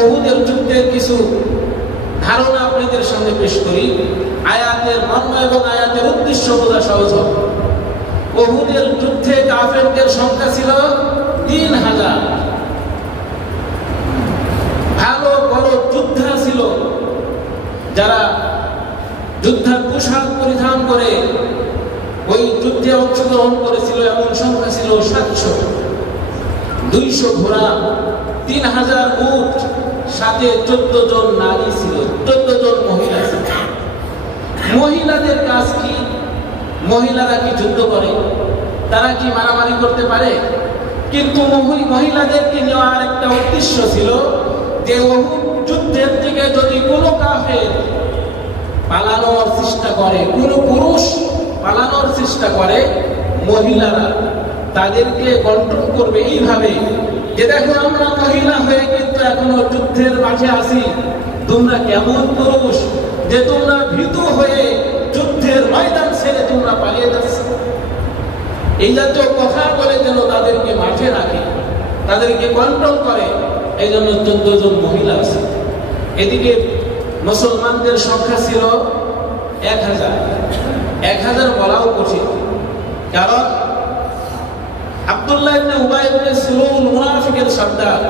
উহুদের যুদ্ধের কিছু ধারণা আপনাদের সামনে পেশ করি। আয়াতের মর্ম এবং আয়াতের উদ্দেশ্য বোঝা সহজ হবে। উহুদের যুদ্ধে কাফেরদের সংখ্যা ছিল 3000। ভালো বড় যোদ্ধা ছিল, যারা যুদ্ধের পোশাক পরিধান করে ওই যুদ্ধে অংশগ্রহণ করেছিল, এমন সংখ্যা ছিল 700। 200 ঘোড়া, 3000 উট, সাথে 14 জন নারী ছিল, 14 জন মহিলা ছিল। মহিলাদের কাজ কি? মহিলারা কি যুদ্ধ করে? তারা কি মারামারি করতে পারে? কিন্তু মহিলাদেরকে নেওয়ার একটা উদ্দেশ্য ছিল যে উহুদ যুদ্ধের থেকে যদি কোনো কাফের পালানোর চেষ্টা করে, কোনো পুরুষ পালানোর চেষ্টা করে, মহিলারা তাদেরকে কন্ট্রোল করবে এইভাবে যে দেখো আমরা মহিলা হয়ে কিন্তু এখনো যুদ্ধের মাঠে আছি, তোমরা কেমন পুরুষ যে তোমরা ভীত হয়ে যুদ্ধের ময়দান ছেড়ে তোমরা পালিয়ে যাচ্ছ। এই জাতীয় কথা বলে যেন তাদেরকে মাঠে রাখে, তাদেরকে কন্ট্রোল করে। এই জন্য 14 জন মহিলা আছে। এদিকে মুসলমানদের সংখ্যা ছিল 1000। 1000 বলাও কঠিন, কারণ আব্দুল্লাহ ইবনে উবাই ইবনে সুলুল মুনাফিকের সর্দার,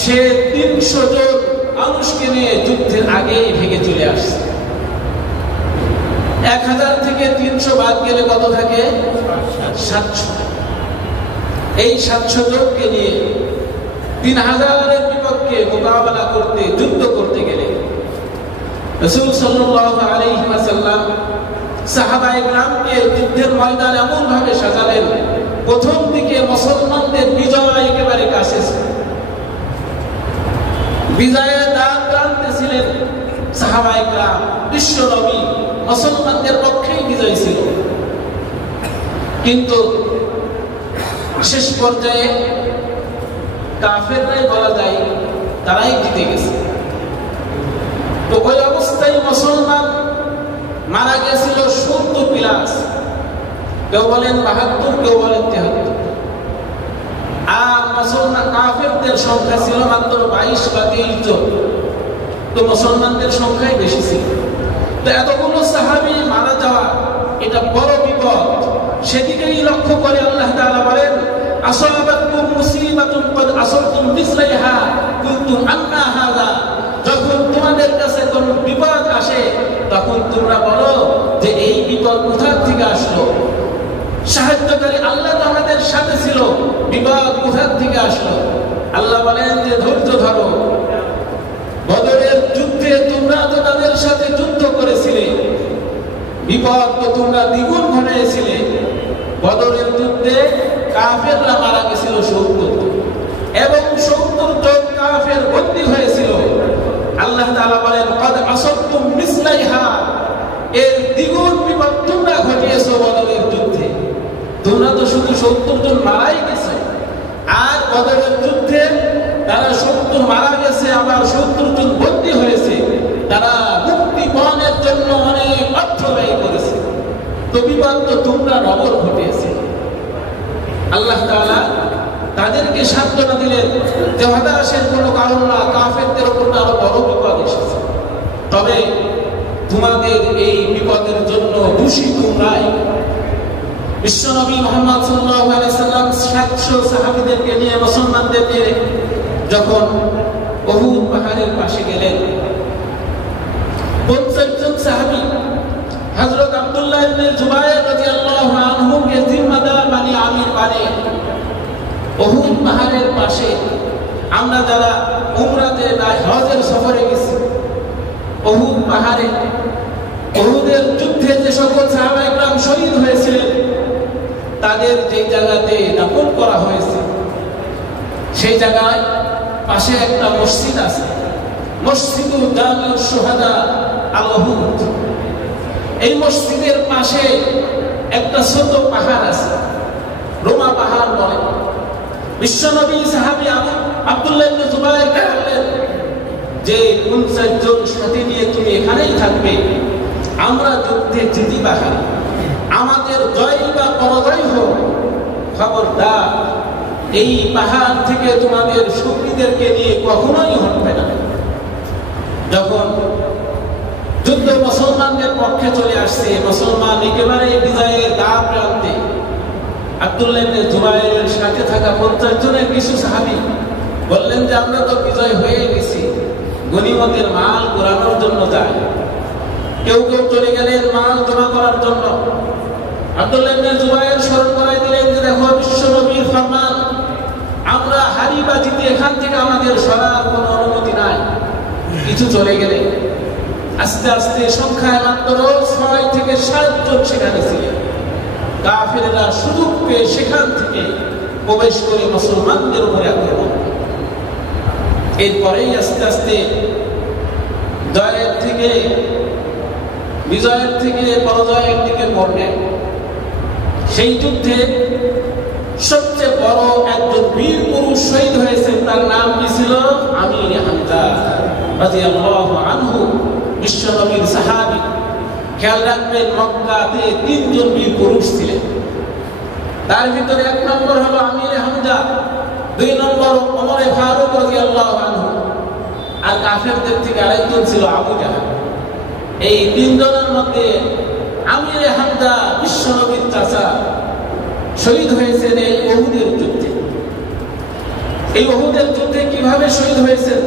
সে 300 জন মানুষকে নিয়ে যুদ্ধের আগেই ভেগে চলে আসছে। 1000 থেকে 300 বাদ গেলে কত থাকে? 700। এই 700 জনকে নিয়ে 3000-এর বিপক্ষে মোকাবেলা করতে, যুদ্ধ করতে গেলে রাসূল সাল্লাল্লাহু আলাইহি ওয়াসাল্লাম সাহাবায়ে কেরামকে যুদ্ধের ময়দান এমন ভাবে সাজালেন, প্রথম দিকে মুসলমানদের বিজয় একেবারে কাছে ছিল। বিজয়ের দাগ টানতেছিলেন সাহাবায়ে কেরাম, বিশ্ব নবী মুসলমানদের পক্ষেই বিজয় ছিল। কিন্তু শেষ পর্যায়ে কাফেররাই বলা যায় তারাই জিতে গেছে। তো ওই অবস্থায় মুসলমান মারা গেছিল 70 প্লাস, কেউ বলেন 72, কেউ বলেন 73। আর মুসলমান কাফেরদের সংখ্যা ছিল মাত্র 22 বা 23 জন। তো মুসলমানদের সংখ্যাই বেশি ছিল। তো এতগুলো সাহাবী মারা যাওয়া এটা বড় বিপদ। সেদিকেই লক্ষ্য করে আল্লাহ তাআলা বলেন, আসাবাতকুম মুসিবাতুন ক্বাদ আসাবতুম মিসলাইহা কুনতুম আন্না হাযা। যখন তোমাদের কাছে কোন বিপদ আসে তখন তোমরা বলো যে এই বিপদ কোথা থেকে আসলো? সাহায্যকারী আল্লাহ তো আমাদের সাথে ছিল, বিপদ কোথা থেকে আসলো? আল্লাহ বলেন যে ধৈর্য ধরো, বদরের যুদ্ধে তোমরা তো তাদের সাথে যুদ্ধ করেছিলে, বিপদ তো তোমরা দ্বিগুণ ঘটাইছিলে। বদরের যুদ্ধে কাফেররা মারা গেছিল 70, এবং 70 জন কাফের বন্দী হয়েছিল। আল্লাহ তাআলা বলেন ক্বাদ আসাবতুম মিসলাইহা, এর দ্বিগুণ বিপদ তোমরা ঘটিয়েছো বদরের যুদ্ধে। তোমরা তো শুধু 70 জন মারাই গেছে, আর বদরের যুদ্ধে তারা 70 মারা গেছে, আবার 70 জন বন্দী হয়েছে। তারা মুক্তি পাওয়ার জন্য অনেক অর্থ ব্যয় করেছে। তো বিপদ তো তোমরা নগর ঘটিয়েছে। আল্লাহ তাআলা তাদেরকে সান্ত্বনা দিলেন যে হতাশের কোনো কারণ না, কাফেরদের উপর আরো বড় বিপদ এসেছে। তবে তোমাদের এই বিপদের জন্য দোষী তোমরাই। বিশ্বনবী মুহাম্মদ সাল্লাল্লাহু আলাইহি সাল্লাম 700 সাহাবীদেরকে নিয়ে, মুসলমানদের নিয়ে যখন উহুদ পাহাড়ের পাশে গেলেন, 50 জন সাহাবী হযরত আব্দুল্লাহ ইবনে জুবায়ের রাদিয়াল্লাহু আনহুকে জিম্মাদার বানিয়ে, আমির বানিয়ে উহুদ পাহাড়ের পাশে, আমরা যারা উমরাতে বা হজের সফরে গেছি, উহুদ পাহাড়ে উহুদের যুদ্ধে যে সকল সাহাবায়ে কেরাম শহীদ হয়েছিলেন তাদের যে জায়গাতে দাফন করা হয়েছে, সেই জায়গায় পাশে একটা মসজিদ আছে, মসজিদুল জামিউশ শুহাদা আল উহুদ। এই মসজিদের পাশে একটা ছোট পাহাড় আছে, রোমা পাহাড় বলে। বিশ্বনবী সাহাবী আব্দুল্লাহ ইবনে জুবায়েরকে বললেন যে 50 জন সাথী নিয়ে তুমি এখানেই থাকবে, আমরা যুদ্ধে জিতি বাহার, আমাদের জয় বা পরাজয় হোক, খবরদার এই পাহাড় থেকে তোমাদের সঙ্গীদেরকে নিয়ে কখনোই হটবে না। যখন যুদ্ধ মুসলমানদের পক্ষে চলে আসছে, মুসলমান একেবারে বিজয়ের দ্বার প্রান্তে, আব্দুল্লাহ ইবনে জুবাইরের সাথে থাকা 50 জনের কিছু সাহাবী বললেন যে আমরা তো বিজয় হয়ে গেছি, গনিমতের মাল কুড়ানোর জন্য যাই। কেউ কেউ চলে গেলেন মাল জমা করার জন্য। আব্দুল্লাহ ইবনে জুবাইর স্মরণ করাই দিলেন যে দেখো, বিশ্ব নবীর ফরমান, আমরা হারি বাজিতে এখান থেকে আমাদের সরার কোনো অনুমতি নাই। কিছু চলে গেলে আস্তে আস্তে সংখ্যায় মাত্র 6 থেকে 7 জন সেখানে ছিলেন। কাফেররা সুযোগ পেয়ে সেখান থেকে প্রবেশ করে মুসলমানদের উপরে আক্রমণ। এরপরেই আস্তে আস্তে জয়ের থেকে বিজয়ের থেকে পরাজয়ের দিকে পড়ে। সেই যুদ্ধে সবচেয়ে বড় একজন বীর পুরুষ শহীদ হয়েছেন, তার নাম কি ছিল? আমির হামজা রাদিয়াল্লাহু আনহু, বিশ্বনবীর সাহাবী। খেয়াল রাখবেন, মক্কাতে 3 জন বীর পুরুষ ছিলেন। তার ভিতরে 1 নম্বর হলো আমির হামজা, 2 নম্বর ওমর ফারুক রাদিয়াল্লাহু আনহু, আর কাফেরদের থেকে আরেকজন ছিল আবু জাহল। এই 3 জনের মধ্যে আমির হামজা বিশ্বনবীর চাচা শহীদ হয়েছেন এই উহুদের যুদ্ধে। এই উহুদের যুদ্ধে কিভাবে শহীদ হয়েছেন